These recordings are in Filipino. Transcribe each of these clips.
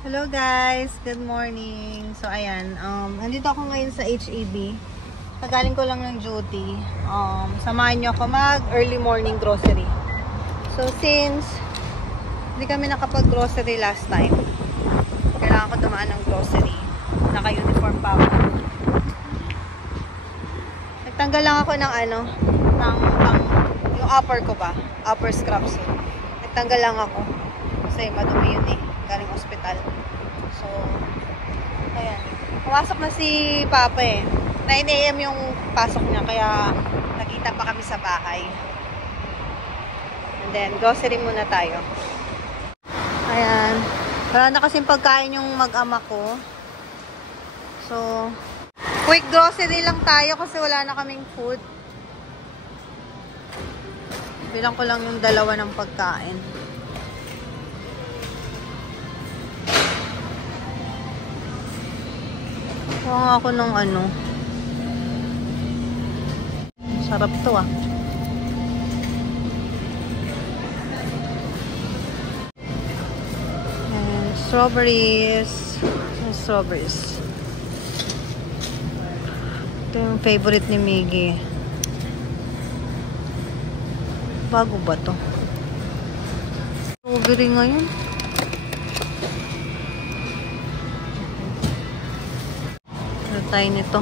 Hello guys, good morning. So ayan, andito ako ngayon sa HEB. Kagaling ko lang ng duty. Samahan nyo ako mag early morning grocery. So since hindi kami nakapag-grocery last time, kailangan ko dumaan ng grocery. Naka-uniform pa ako. Nagtanggal lang ako ng yung upper ko ba? Upper scrubs. Nagtanggal lang ako. Kasi madumi yun eh. Galing hospital. So, ayan. Pumasok na si Papa eh. 9 AM yung pasok niya. Kaya, nakita pa kami sa bahay. And then, grocery muna tayo. Ayan. Wala na kasing pagkain yung mag-ama ko. So, quick grocery lang tayo kasi wala na kaming food. Bilang ko lang yung dalawa ng pagkain. Kuha ako ng sarap to ah. And strawberries. Ito yung favorite ni Miggy. Bago ba to? Strawberry ngayon. Tayo nito.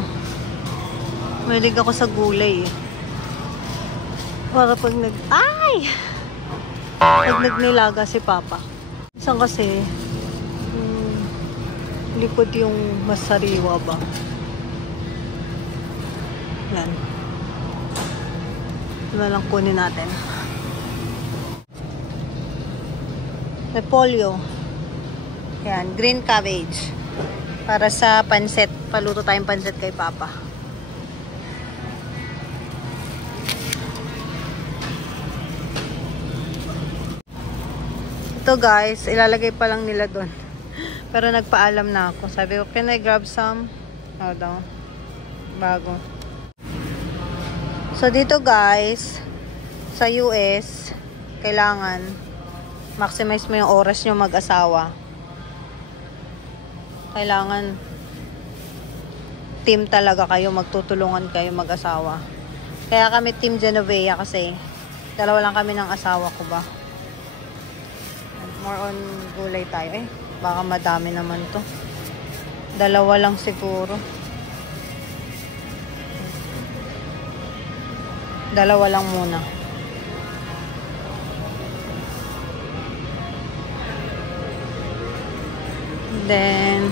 Mahilig ako sa gulay eh. Para pag pag nagnilaga si Papa. Isang kasi likod yung masariwa ba. Yan. Ito na lang kunin natin. Repolyo. Yan. Green cabbage. Para sa pansit. Paluto tayong pansit kay Papa. Ito guys, ilalagay pa lang nila doon. Pero nagpaalam na ako. Sabi ko, can I grab some? Daw. Bago. So dito guys, sa US, kailangan maximize mo yung oras nyo mag-asawa. Kailangan team talaga kayo, magtutulungan kayo mag-asawa. Kaya kami team Genovea kasi dalawa lang kami ng asawa ko ba. More on gulay tayo. Baka madami naman to. Dalawa lang siguro. Dalawa lang muna. Then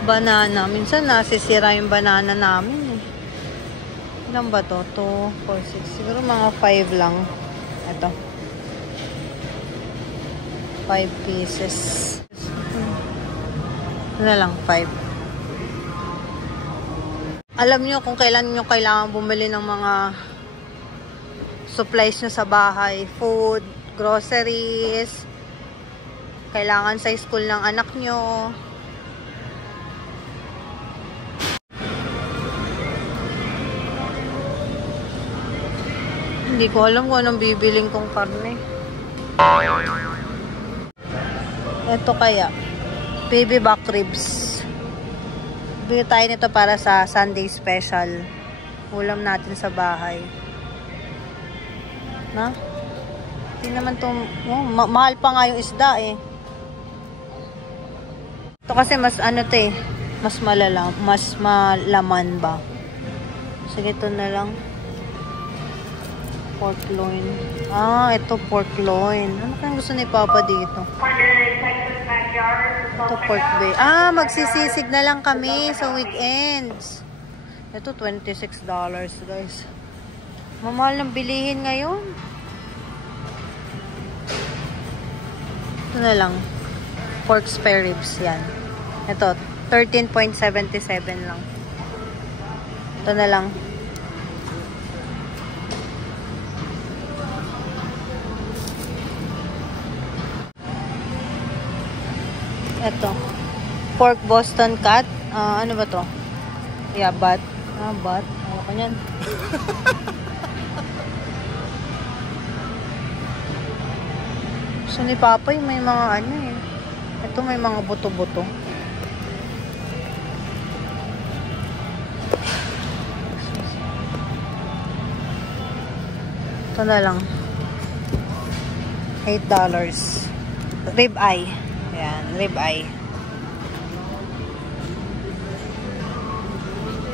banana. Minsan nasisira yung banana namin eh. Ilan ba to? 2, 4, 6. Siguro mga 5 lang. Ito. 5 pieces. Ano lang? 5. Alam nyo kung kailan nyo kailangan bumili ng mga supplies nyo sa bahay. Food, groceries, kailangan sa school ng anak nyo. Hindi ko alam kung anong bibiling kong karne. Ito kaya. Baby back ribs. Bili tayo nito para sa Sunday special. Ulam natin sa bahay. Na? Hindi naman ito. Mahal pa nga yung isda eh. Ito kasi mas mas malala. Mas malaman ba? Sige, ito na lang. Pork loin. Ito pork loin. Ano kayang gusto ni Papa dito? Ito pork bay. Magsisisig na lang kami sa weekends. Ito $26 guys. Mamahal ng bilihin ngayon. Ito na lang. Pork spare ribs. Yan. Ito. 13.77 lang. Ito na lang. Ito. Pork Boston cut. Ano ba to? Yeah, bat. Bat. Ano ka yan? So ni Papa yung may mga ano eh. Ito may mga buto-buto. Ito na lang. $8. Rib eye. Ayan, rib eye.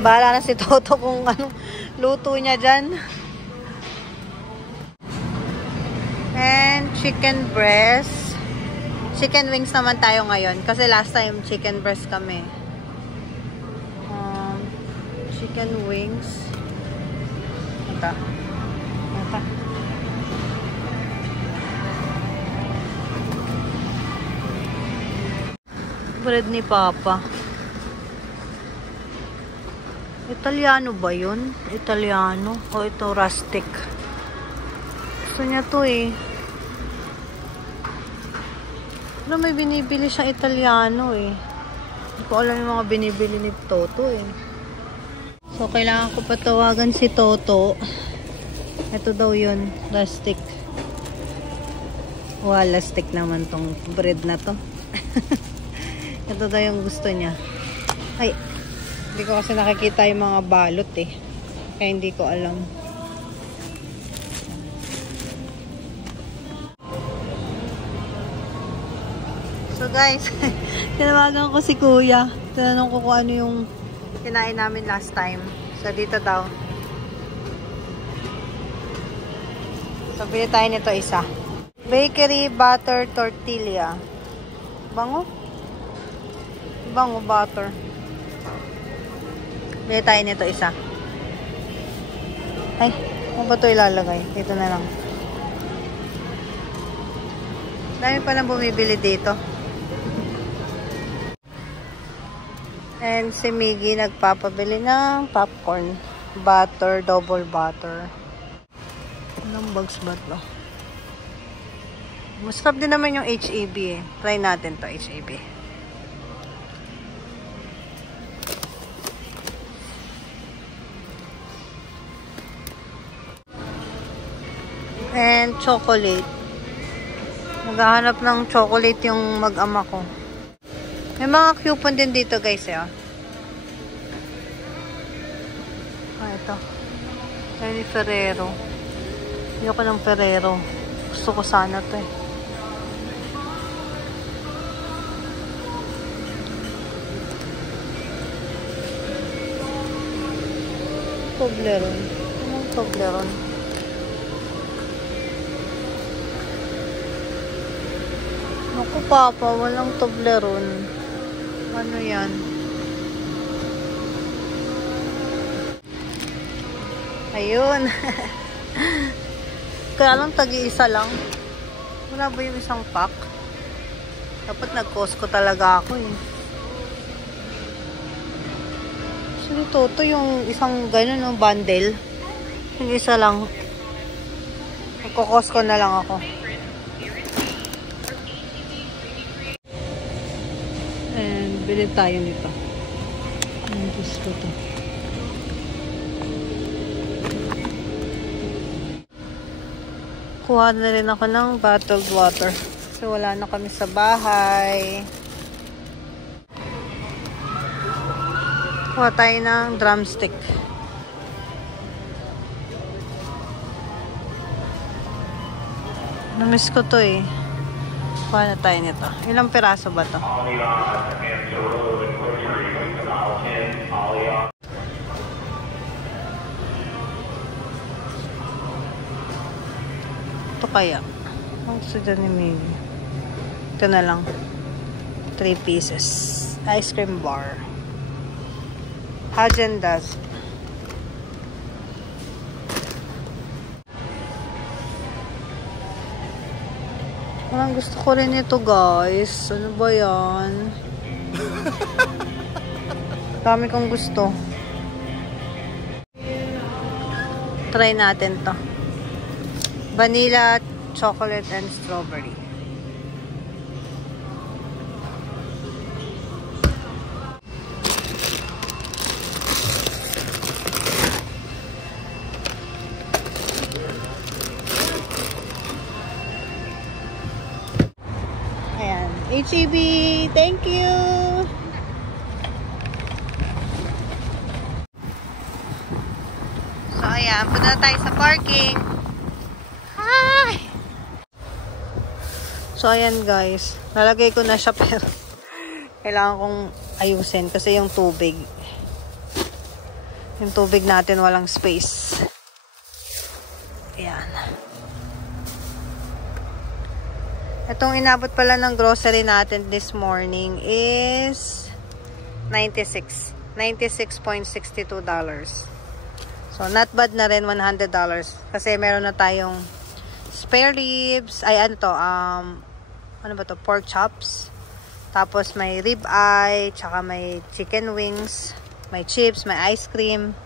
Bahala na si Toto kung ano luto niya dyan. And chicken breast. Chicken wings naman tayo ngayon. Kasi last time chicken breast kami. Chicken wings. Ito. Ito. Bread ni Papa. Italiano ba yun? Italiano? O ito rustic? Gusto niya to eh. Pero may binibili siya Italiano eh. Hindi ko alam yung mga binibili ni Toto eh. So, kailangan ko patawagan si Toto. Ito daw yun. Rustic. Wala stick naman tong bread na to. Ito daw yung gusto niya. Ay, hindi ko kasi nakikita yung mga balot eh. Kaya hindi ko alam. So guys, tinawagan ko si Kuya. Tinanong ko kung ano yung kinain namin last time. So dito daw. So bili tayo nito isa. Bakery butter tortilla. Bango? Bango butter. Bili tayo nito isa. Ay, ano ba ito ilalagay? Dito na lang. Dami pa lang bumibili dito. And si Miggy nagpapabili ng popcorn. Butter, double butter. Anong bags ba ito? Masarap din naman yung HEB eh. Try natin to HEB. And chocolate. Naghahanap ng chocolate yung mag-ama ko. May mga coupon din dito guys eh. Ito. Ito ni Ferrero. Ayoko ng Ferrero. Gusto ko sana to eh. Toblerone. Anong Toblerone? Naku Papa, walang Toblerone. Ano yan? Ayun. Kaya lang tagi-isa lang. Wala ba yung isang pack? Dapat nag-Costco talaga ako eh. Actually, Toto yung isang ganun, no, bundle. Yung isa lang. Nagko-Costco na lang ako. And bili tayo nito. Ang gusto to. Kuha na rin ako ng bottled water. Kasi wala na kami sa bahay. Kuha tayo ng drumstick. Namiss ko to eh. Kuha na tayo nito. Ilang piraso ba to? Ito kaya. Ang gusto dyan ni Mimi. Ito na lang. 3 pieces. Ice cream bar. Häagen-Dazs. Parang gusto ko rin ito guys. Ano ba yan? Dami kong gusto. Try natin to. Vanilla, chocolate, and strawberry. HEB. Thank you. So, ayan. Punta na tayo sa parking. Hi! So, ayan guys. Nalagay ko na siya pero kailangan kong ayusin kasi yung tubig. Yung tubig natin walang space. Ayan. Itong inabot pala ng grocery natin this morning is $96.62. So, not bad na rin, $100. Kasi meron na tayong spare ribs. Ay, ano to? Ano ba to? Pork chops. Tapos, may rib eye. Tsaka may chicken wings. May chips. May ice cream.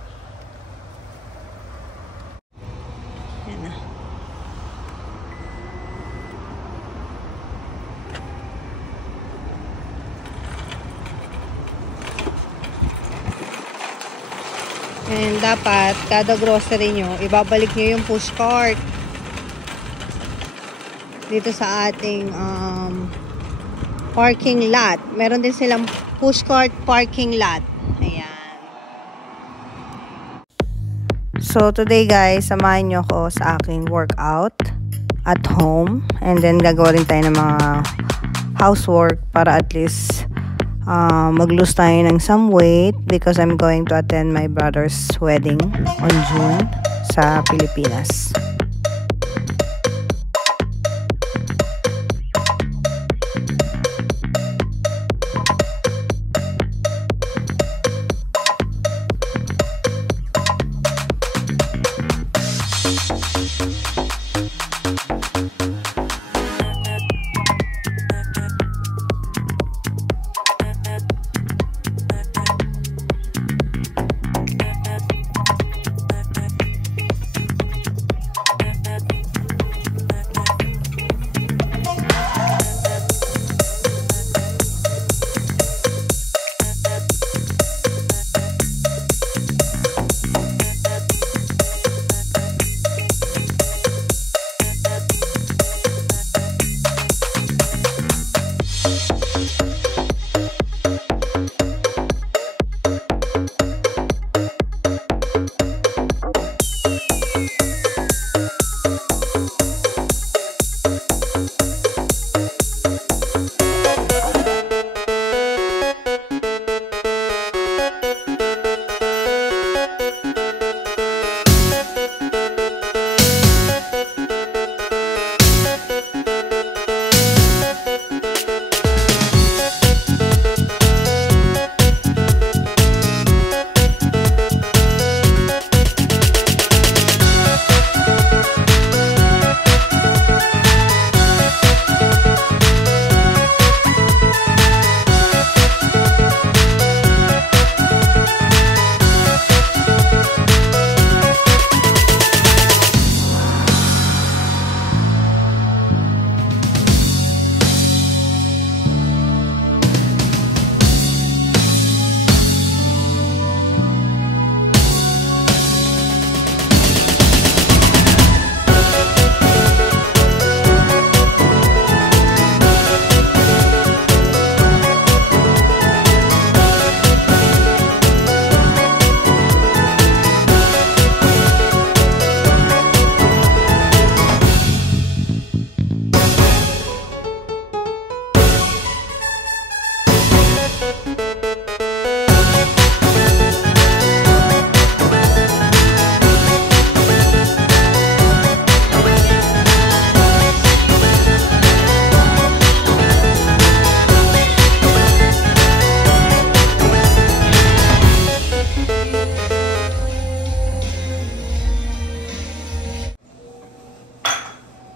Yan na. And dapat, kada grocery nyo, ibabalik nyo yung push cart. Dito sa ating parking lot. Meron din silang push cart parking lot. Ayan. So, today guys, samahan nyo ako sa aking workout at home. And then, gagawa rin tayo ng mga housework para at least mag-lose tayo ng some weight because I'm going to attend my brother's wedding on June sa Pilipinas.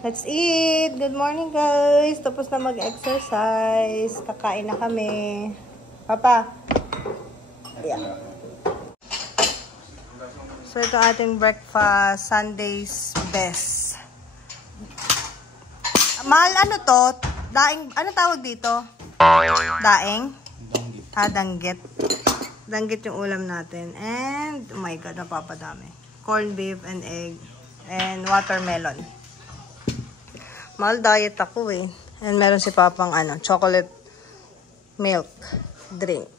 Let's eat! Good morning guys! Tapos na mag-exercise. Kakain na kami. Papa! Yeah. So ito ating breakfast. Sunday's best. Mahal ano to? Daing, ano tawag dito? Daing? Danggit. Danggit yung ulam natin. And, oh my God, napapadami. Corned beef and egg. And watermelon. Mahal diet ako eh. And meron si Papang chocolate milk drink.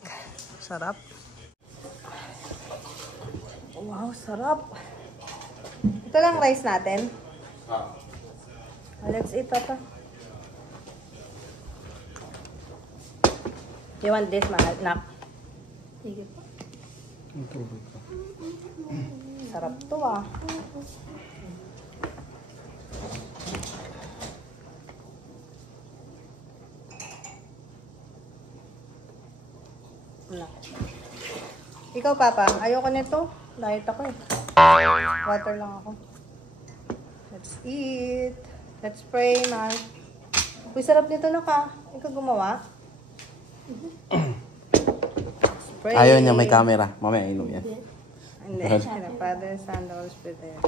Sarap. Wow, sarap. Ito lang rice natin. Let's eat, Papa. You want this, mahal? Nak? Sige po. Sarap to, ah. Nak. Ikaw, Papa, ayoko nito. Diet ako eh. Water lang ako. Let's eat. Let's pray, mahal. Uy, sarap nito, Nak, ah. Ikaw gumawa? Ayaw niya may camera. Mamaya inom yan. Hindi. Father, Son, the Holy Spirit.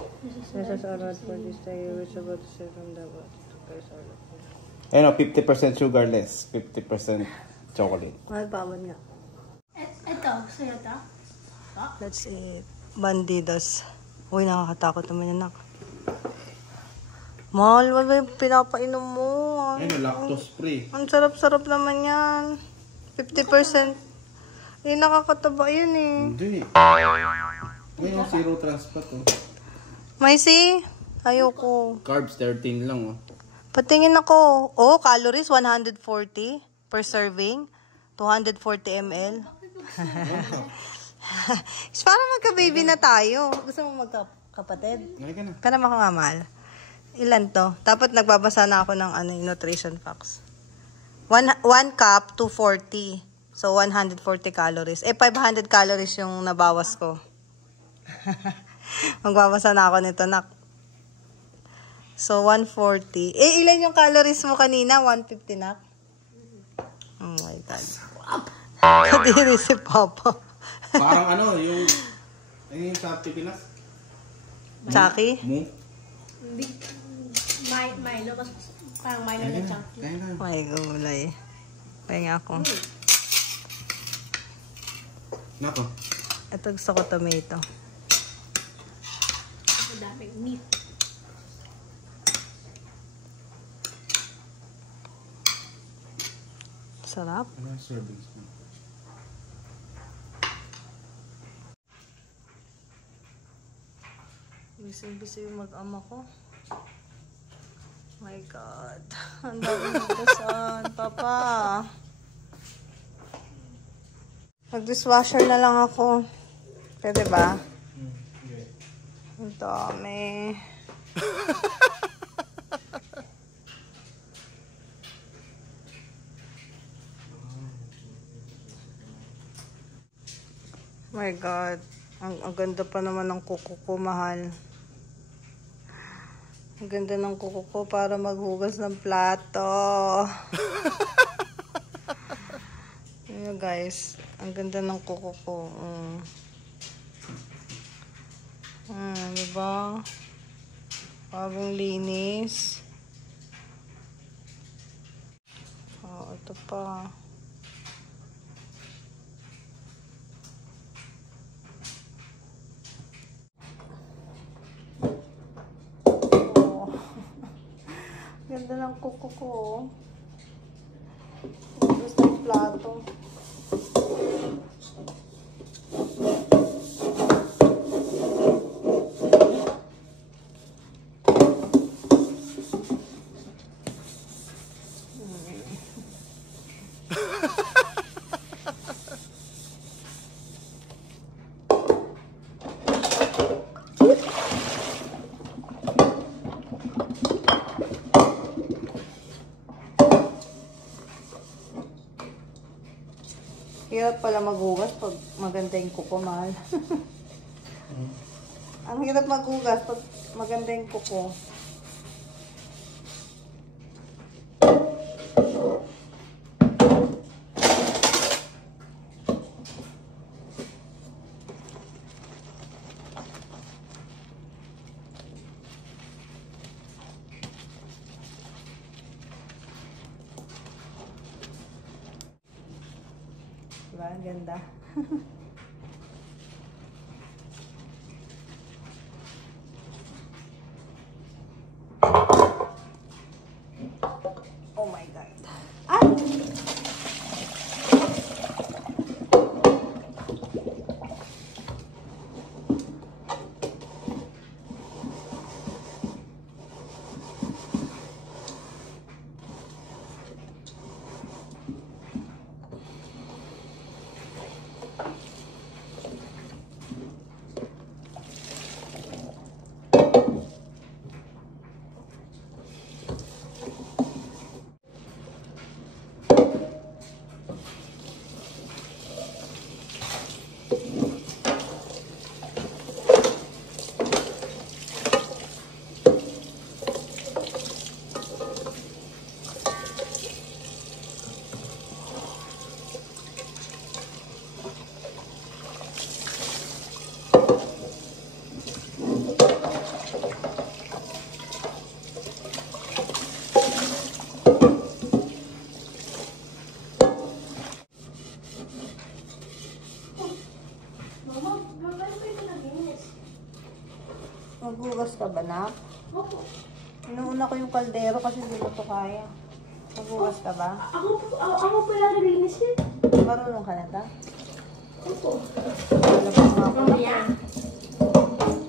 Jesus, our Lord, for this day, you wish about to save from the world. Ayun o, 50% sugarless, 50% chocolate. Mahal, pamon nga. Ito, sa'yo ito? Let's eat. Bandidos. Uy, nakakatakot naman yan, Nak. Mahal, wala yung pinapainom mo. Ayun, lactose free. Ang sarap-sarap naman yan. 50%. Eh, nakakataba yan eh. Hindi. Ngayon, zero trans fat oh. Maisi, ayoko. Carbs 13 lang oh. Patingin ako. Oh, calories 140 per serving. 240 ml. Is para magka-baby na tayo. Gusto mo magkapatid? Nalika na. Kana makamamahal. Ilan to? Dapat nagbabasa na ako ng nutrition facts. 1 cup, 240. So, 140 calories. 500 calories yung nabawas ko. Magbabasa na ako nito, Nak. So, 140. Ilan yung calories mo kanina? 150, Nak? Oh my God. Kadiri si Papa. Parang yung sa Pipinas? Chucky? Mo? Milo, parang Milo na chunky. May gulay. Pahinga ako. Nako. Ito gusto ko tomato. Madaming meat. Sarap. Ano ang servings mo? Busy yung mag-ama ko. My God. Ang dami nagdasan, Papa. Mag-dishwasher na lang ako. Pwede ba? Ang dami. My God. Ang ganda pa naman ng kuko ko, mahal. Ang ganda ng kuko ko para maghugas ng plato. Ayan, guys. Ang ganda ng kuko ko. Diba? Bagong linis. Oh, ito pa. Ganda ng kuko ko. Gusto yung plato. Hirap pala maghugas pag maganda yung kuko, mahal. Ang hirap maghugas pag maganda yung kuko. Diba? Ang ganda. Oh my God. Ay! Maghuhugas ka ba, na? Opo. Inuuna ko yung kaldero kasi hindi ko to kaya. Maghuhugas ka ba? Ako pala nalinis yan. Marunong ka na ta? Opo. Wala pa nga ako. Mamaya.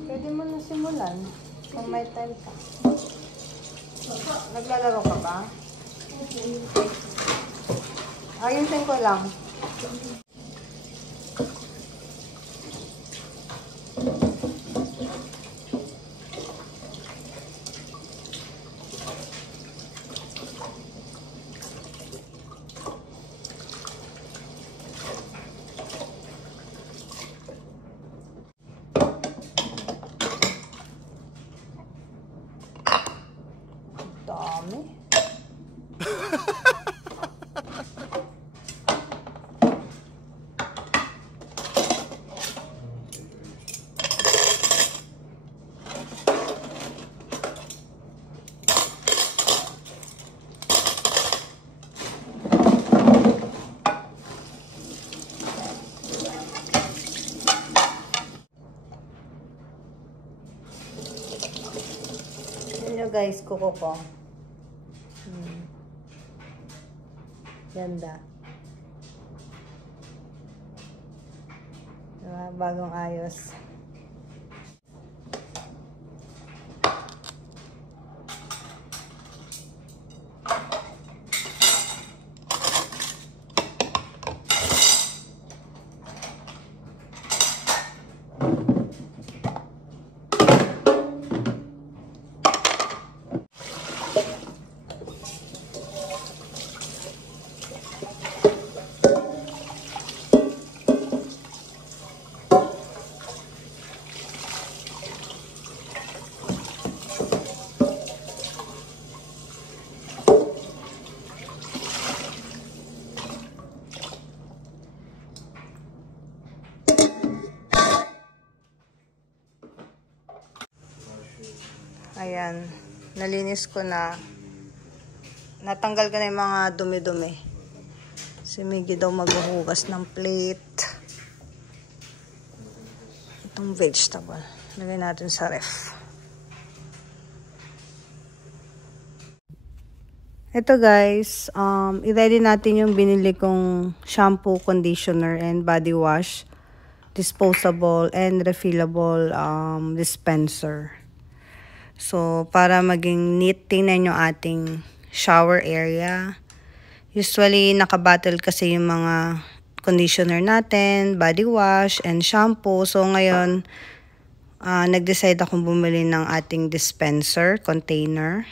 Pwede mo na simulan. Kung may time ka. Naglalaro ka ba? Ayusin ko lang. Dami. Yun nyo guys, kuko ko. Ganda. Diba? Bagong ayos. Ayan, nalinis ko na. Natanggal ko na yung mga dumi-dumi. Si Miggy daw maghuhugas ng plate. Itong vegetable. Lagay natin sa ref. Ito guys, i-ready natin yung binili kong shampoo, conditioner, and body wash. Disposable and refillable dispenser. So, para maging neat, tingnan nyo ating shower area. Usually, nakabattle kasi yung mga conditioner natin, body wash, and shampoo. So, ngayon, nag-decide akong bumili ng ating dispenser, container.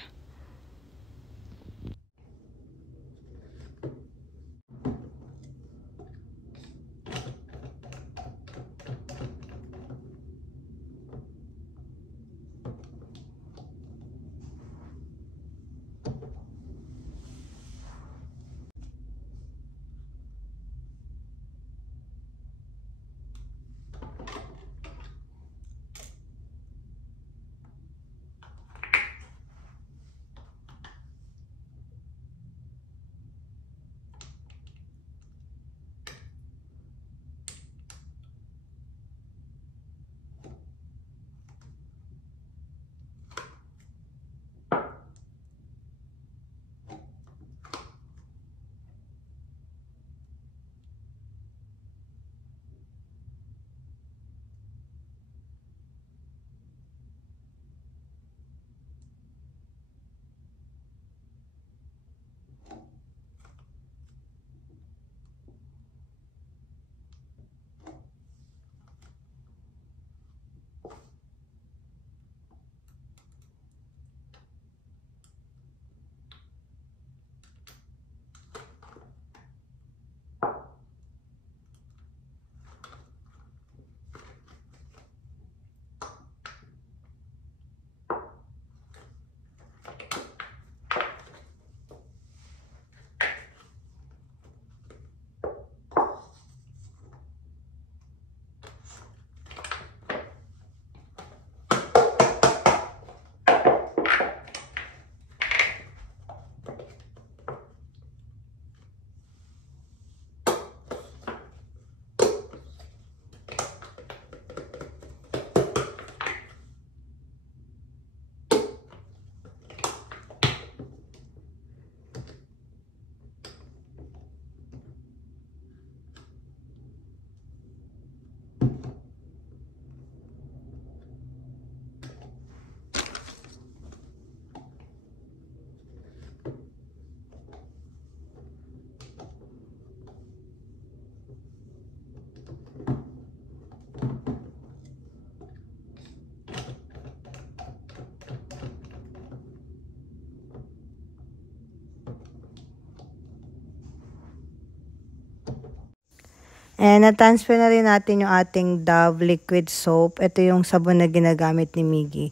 And na-transfer na rin natin yung ating Dove liquid soap. Ito yung sabon na ginagamit ni Miggy.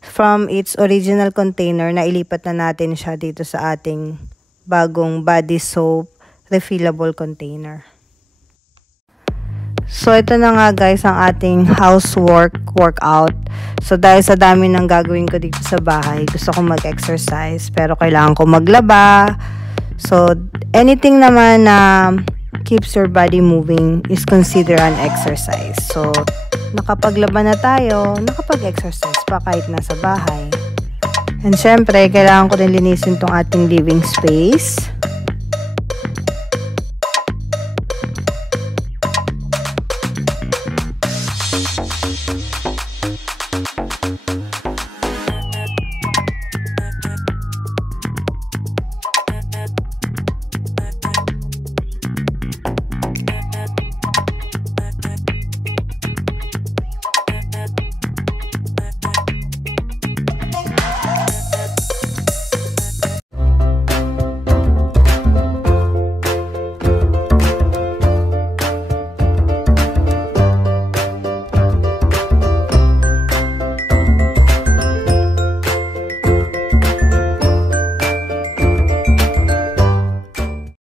From its original container, nailipat na natin siya dito sa ating bagong body soap refillable container. So, ito na nga guys ang ating workout. So, dahil sa dami ng gagawin ko dito sa bahay, gusto ko mag-exercise. Pero kailangan ko maglaba. So, anything naman na keeps your body moving is considered an exercise. So, nakapaglaba na tayo, nakapag-exercise pa kahit nasa bahay. And syempre, kailangan ko rin linisin tong ating living space.